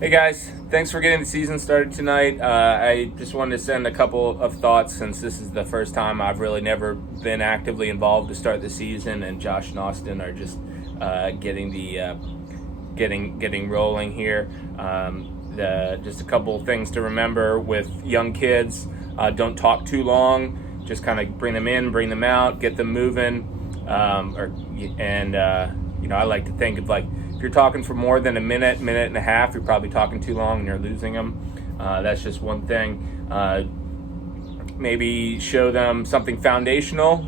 Hey guys, thanks for getting the season started tonight. I just wanted to send a couple of thoughts since this is the first time I've really never been actively involved to start the season, and Josh and Austin are just getting rolling here. Just a couple of things to remember with young kids: don't talk too long. Just kind of bring them in, bring them out, get them moving. I like to think of like, if you're talking for more than a minute and a half, you're probably talking too long and you're losing them. That's just one thing. Maybe show them something foundational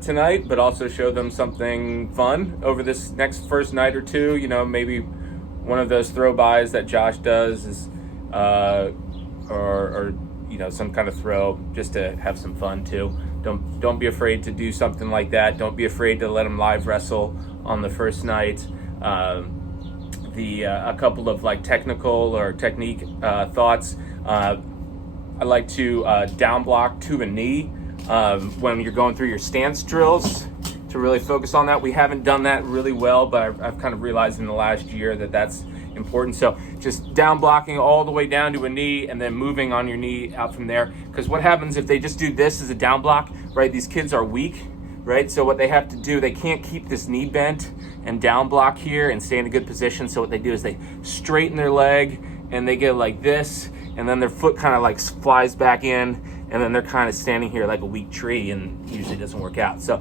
tonight, but also show them something fun over this next first night or two. Maybe one of those throw-bys that Josh does is, or some kind of throw, just to have some fun too. Don't be afraid to do something like that. Don't be afraid to let them live wrestle on the first night. A couple of like technical or technique thoughts. I like to down block to a knee when you're going through your stance drills, to really focus on that. We haven't done that really well, but I've kind of realized in the last year that that's important. So just down blocking all the way down to a knee and then moving on your knee out from there. Because what happens if they just do this as a down block, right? These kids are weak, right? So what they have to do, they can't keep this knee bent and down block here and stay in a good position. So what they do is they straighten their leg and they get like this, and then their foot kind of like flies back in, and then they're kind of standing here like a weak tree, and usually doesn't work out. So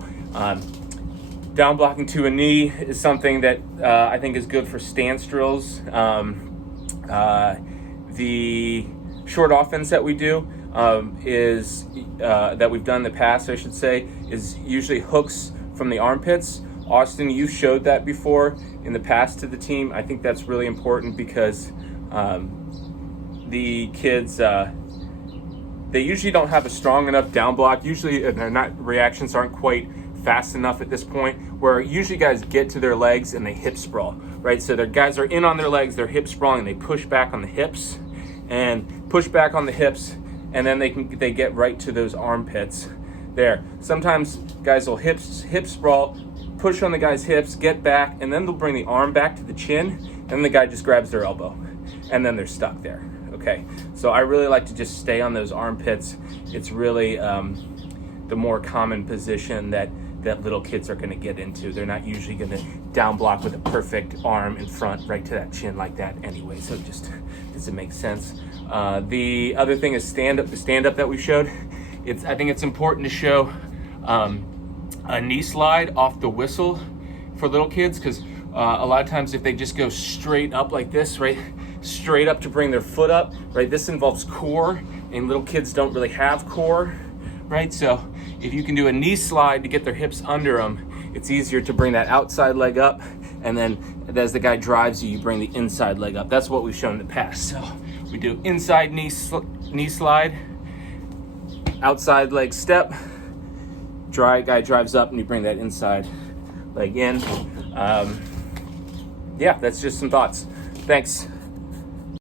down blocking to a knee is something that I think is good for stance drills. The short offense that we do is that we've done in the past, I should say, is usually hooks from the armpits. Austin, you showed that before in the past to the team. I think that's really important because the kids, they usually don't have a strong enough down block. Usually their reactions aren't quite fast enough at this point, where usually guys get to their legs and they hip sprawl, right? So their guys are in on their legs, they're hip sprawling, they push back on the hips and push back on the hips, and then they get right to those armpits there. Sometimes guys will hip sprawl, push on the guy's hips, get back, and then they'll bring the arm back to the chin, and the guy just grabs their elbow, and then they're stuck there. Okay, so I really like to just stay on those armpits. It's really the more common position that little kids are going to get into. They're not usually going to down block with a perfect arm in front right to that chin like that anyway, so it just doesn't make sense. The other thing is the stand-up that we showed. I think it's important to show a knee slide off the whistle for little kids, because a lot of times if they just go straight up like this, right, straight up to bring their foot up, right, this involves core, and little kids don't really have core, right? So if you can do a knee slide to get their hips under them, it's easier to bring that outside leg up, and then as the guy drives you, you bring the inside leg up. That's what we've shown in the past. So we do inside knee slide, outside leg step, guy drives up, and you bring that inside leg in. Yeah, that's just some thoughts. Thanks.